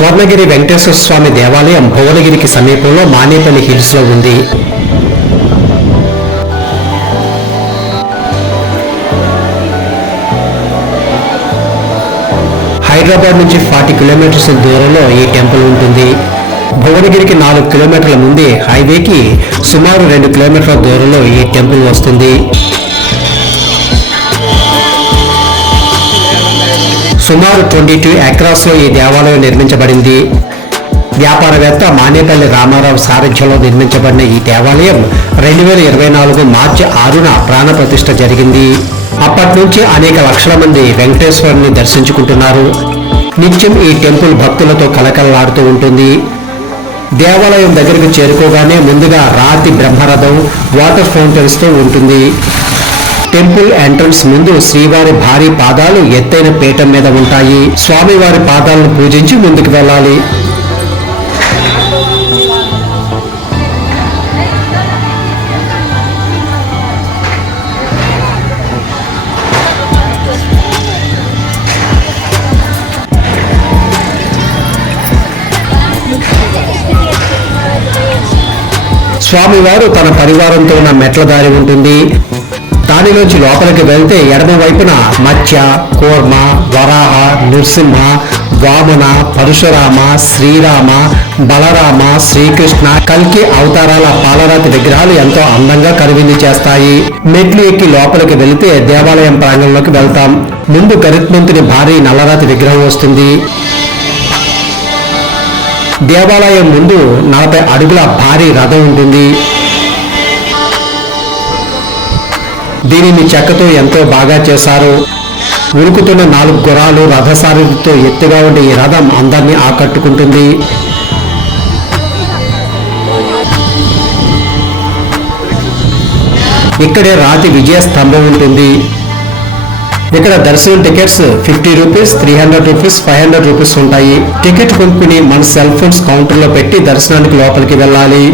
స్వర్ణగిరి వెంకటేశ్వర స్వామి దేవాలయం భువనగిరికి సమీపంలో మానేపల్లి హిల్స్ లో ఉంది. హైదరాబాద్ నుంచి 40 కిలోమీటర్స్ దూరంలో ఈ టెంపుల్ ఉంటుంది. భువనగిరికి 4 కిలోమీటర్ల ముందే హైవేకి సుమారు 2 కిలోమీటర్ల దూరంలో ఈ టెంపుల్ వస్తుంది. సుమారు 22 ఎకరాస్ లో ఈ దేవాలయం నిర్మించబడింది. వ్యాపారవేత్త మానేపల్లి రామారావు సారథ్యంలో నిర్మించబడిన ఈ దేవాలయం 2024 మార్చి 6న ప్రాణ ప్రతిష్ఠ జరిగింది. అప్పటి నుంచి అనేక లక్షల మంది వెంకటేశ్వరుని దర్శించుకుంటున్నారు. నిత్యం ఈ టెంపుల్ భక్తులతో కలకలలాడుతూ ఉంటుంది. దేవాలయం దగ్గరికి చేరుకోగానే ముందుగా రాతి బ్రహ్మరథం వాటర్ ఫౌంటైన్స్ తో ఉంటుంది. టెంపుల్ ఎంట్రన్స్ ముందు శ్రీవారి భారీ పాదాలు ఎత్తైన పీఠం మీద ఉంటాయి. స్వామివారి పాదాలను పూజించి ముందుకు వెళ్ళాలి. స్వామివారు తన పరివారంతో ఉన్న మెట్ల దారి ఉంటుంది. దానిలోంచి లోపలికి వెళ్తే ఎడమ వైపున మత్స్య, కూర్మ, వరాహ, నృసింహ, వామన, పరశురామ, శ్రీరామ, బలరామ, శ్రీకృష్ణ, కల్కి అవతారాల పాలరాతి విగ్రహాలు ఎంతో అందంగా కనువిందు చేస్తాయి. మెట్లు ఎక్కి లోపలికి వెళితే దేవాలయం ప్రాంగణంలోకి వెళ్తాం. ముందు గరుత్మంతుని భారీ నల్లరాతి విగ్రహం వస్తుంది. దేవాలయం ముందు 40 అడుగుల భారీ రథం ఉంటుంది. దీనిని చెక్కతో ఎంతో బాగా చేశారు. ఉరుకుతున్న 4 గుర్రాలు రథసారథితో ఎత్తుగా ఉండే ఈ రథం అందరినీ ఆకట్టుకుంటుంది. ఇక్కడే రాతి విజయ స్తంభం ఉంటుంది. ఇక్కడ దర్శనం టికెట్స్ 50 రూపీస్, 300 రూపీస్, 500 రూపీస్ ఉంటాయి. టికెట్ కొనుక్కుని మన సెల్ ఫోన్స్ కౌంటర్ లో పెట్టి దర్శనానికి లోపలికి వెళ్ళాలి.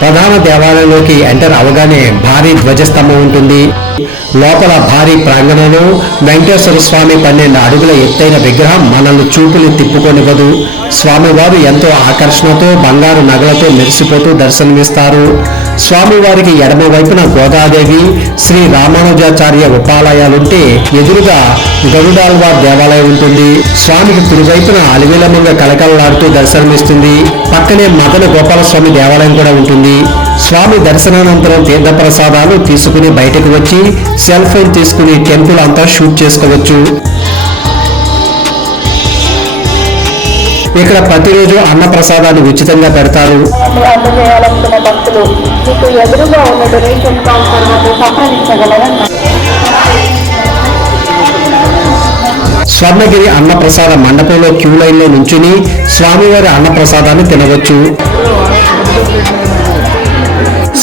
ప్రధాన దేవాలయంలోకి ఎంటర్ అవగానే భారీ ధ్వజస్తంభం ఉంటుంది. లోపల భారీ ప్రాంగణంలో వెంకటేశ్వర స్వామి 12 అడుగుల ఎత్తైన విగ్రహం మనల్ని చూపులు తిప్పుకొనివ్వదు. స్వామివారు ఎంతో ఆకర్షణతో బంగారు నగలతో మెరిసిపోతూ దర్శనమిస్తారు. స్వామివారికి ఎడమ వైపున గోదాదేవి, శ్రీ రామానుజాచార్య ఉపాలయాలుంటే ఎదురుగా గరుడాల్వార్ దేవాలయం ఉంటుంది. స్వామికి కుడివైపున అలివేలమ్మ కలకలలాడుతూ దర్శనమిస్తుంది. పక్కనే మదన గోపాలస్వామి దేవాలయం కూడా ఉంటుంది. స్వామి దర్శనానంతరం తీర్థప్రసాదాలు తీసుకుని బయటకు వచ్చి సెల్ ఫోన్ తీసుకుని టెంపుల్ అంతా షూట్ చేసుకోవచ్చు. ఇక్కడ ప్రతిరోజు అన్న ప్రసాదాన్ని ఉచితంగా పెడతారు. స్వర్ణగిరి అన్నప్రసాద మండపంలో క్యూ లైన్ లో నుంచుని స్వామివారి అన్నప్రసాదాన్ని తినవచ్చు.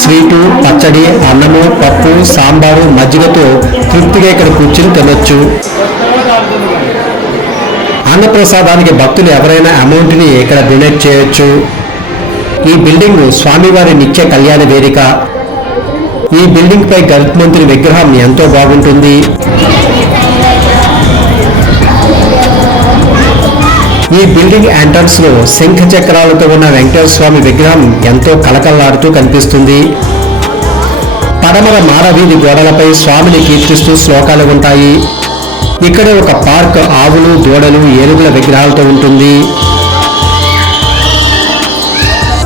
స్వీటు, పచ్చడి, అన్నము, పప్పు, సాంబారు, మజ్జిగతో తృప్తిగా ఇక్కడ కూర్చుని తినొచ్చు. అన్నప్రసాదానికి భక్తులు ఎవరైనా అమౌంట్ ని ఇక్కడ డొనేట్ చేయొచ్చు. ఈ బిల్డింగ్ స్వామివారి నిత్య కళ్యాణ వేదిక. ఈ బిల్డింగ్ పై గరుత్మంతుని విగ్రహం ఎంతో బాగుంటుంది. ఈ బిల్డింగ్ ఎంట్రన్స్ లో శంఖ చక్రాలతో ఉన్న వెంకటేశ్వర స్వామి విగ్రహం ఎంతో కలకల్లాడుతూ కనిపిస్తుంది. పడమర మారవీధి గోడలపై స్వామిని కీర్తిస్తూ శ్లోకాలు ఉంటాయి. ఇక్కడే ఒక పార్క్ ఆవులు, దూడలు, ఏనుగుల విగ్రహాలతో ఉంటుంది.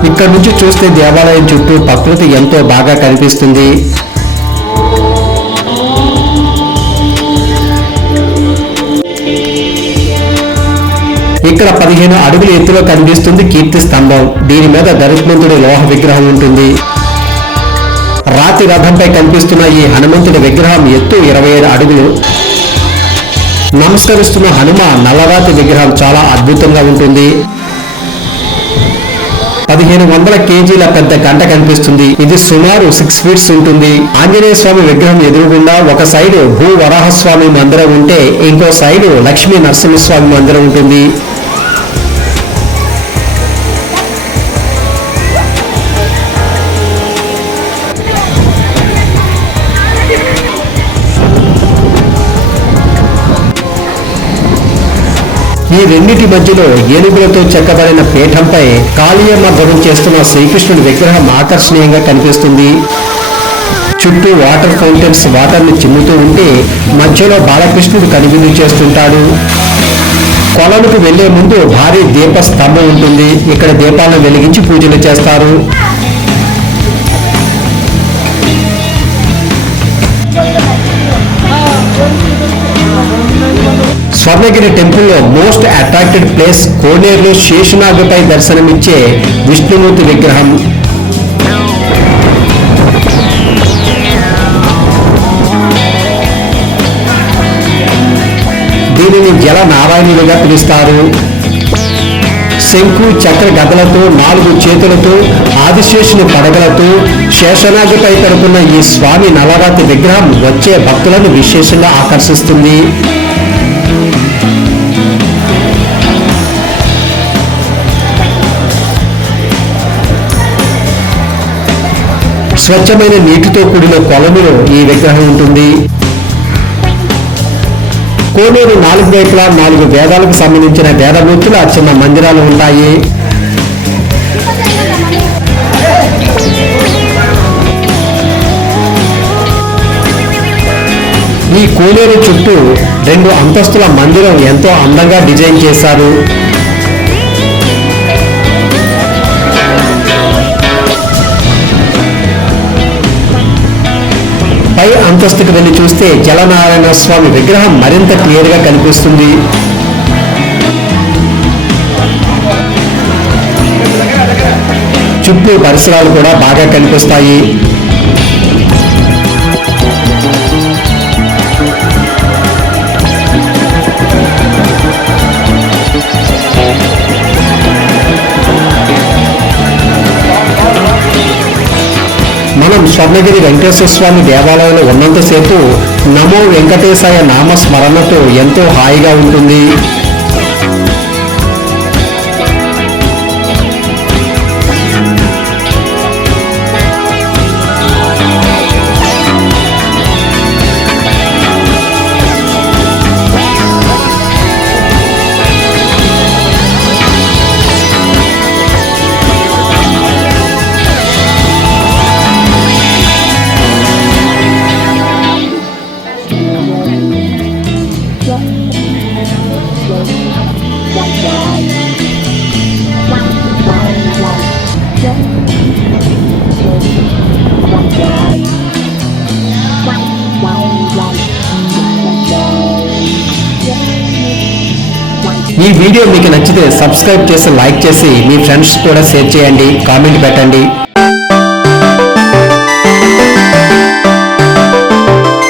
ఇక్కడ నుంచి చూస్తే దేవాలయం చుట్టూ ప్రకృతి ఎంతో బాగా కనిపిస్తుంది. ఇక్కడ 15 అడుగుల ఎత్తులో కనిపిస్తుంది కీర్తి స్తంభం. దీని మీద గరుత్మంతుడి లోహ విగ్రహం ఉంటుంది. రాతి రథంపై కనిపిస్తున్న ఈ హనుమంతుడి విగ్రహం ఎత్తు 25 అడుగులు. నమస్కరిస్తున్న హనుమ నల్లరాతి విగ్రహం చాలా అద్భుతంగా ఉంటుంది. 1500 కేజీల పెద్ద గంట కనిపిస్తుంది. ఇది సుమారు 6 ఫీట్స్ ఉంటుంది. ఆంజనేయ స్వామి విగ్రహం ఎదురుగుండా ఒక సైడ్ భూ వరాహస్వామి మందిరం ఉంటే ఇంకో సైడ్ లక్ష్మీ నరసింహస్వామి మందిరం ఉంటుంది. ఈ ఈ రెండిటి మధ్యలో ఏనుగులతో చెక్కబడిన పీఠంపై కాళీయమర్దనం చేస్తున్న శ్రీకృష్ణుడి విగ్రహం ఆకర్షణీయంగా కనిపిస్తుంది. చుట్టూ వాటర్ ఫౌంటైన్స్ వాటర్ని చిమ్ముతూ ఉంటే మధ్యలో బాలకృష్ణుడు కనువిందు చేస్తుంటాడు. కొలనుకు వెళ్లే ముందు భారీ దీప స్తంభం ఉంటుంది. ఇక్కడ దీపాలను వెలిగించి పూజలు చేస్తారు. స్వర్ణగిరి టెంపుల్లో మోస్ట్ అట్రాక్టెడ్ ప్లేస్ కోనేరులో శేషనాగుపై దర్శనమిచ్చే విష్ణుమూర్తి విగ్రహం. దీనిని జల నారాయణులుగా పిలుస్తారు. శంకు చక్ర గదలతో 4 చేతులతో ఆదిశేషుని పడగలతో శేషనాగిపై పడుకున్న ఈ స్వామి నలరాతి విగ్రహం వచ్చే భక్తులను విశేషంగా ఆకర్షిస్తుంది. స్వచ్ఛమైన నీటితో కూడిన కొలనులో ఈ విగ్రహం ఉంటుంది. కోనేరు 4 వైపులా 4 వేదాలకు సంబంధించిన వేదమూర్తుల చిన్న మందిరాలు ఉంటాయి. ఈ కోనేరు చుట్టూ 2 అంతస్తుల మందిరం ఎంతో అందంగా డిజైన్ చేశారు. పై అంతస్తుకు వెళ్లి చూస్తే జలనారాయణ స్వామి విగ్రహం మరింత క్లియర్ గా కనిపిస్తుంది. చుట్టూ పరిసరాలు కూడా బాగా కనిపిస్తాయి. మనం స్వర్ణగిరి వెంకటేశ్వర స్వామి దేవాలయంలో ఉన్నంతసేపు నమో వెంకటేశాయ నామస్మరణతో ఎంతో హాయిగా ఉంటుంది. ఈ వీడియో మీకు నచ్చితే సబ్స్క్రైబ్ చేసి లైక్ చేసి మీ ఫ్రెండ్స్ కూడా షేర్ చేయండి, కామెంట్ పెట్టండి.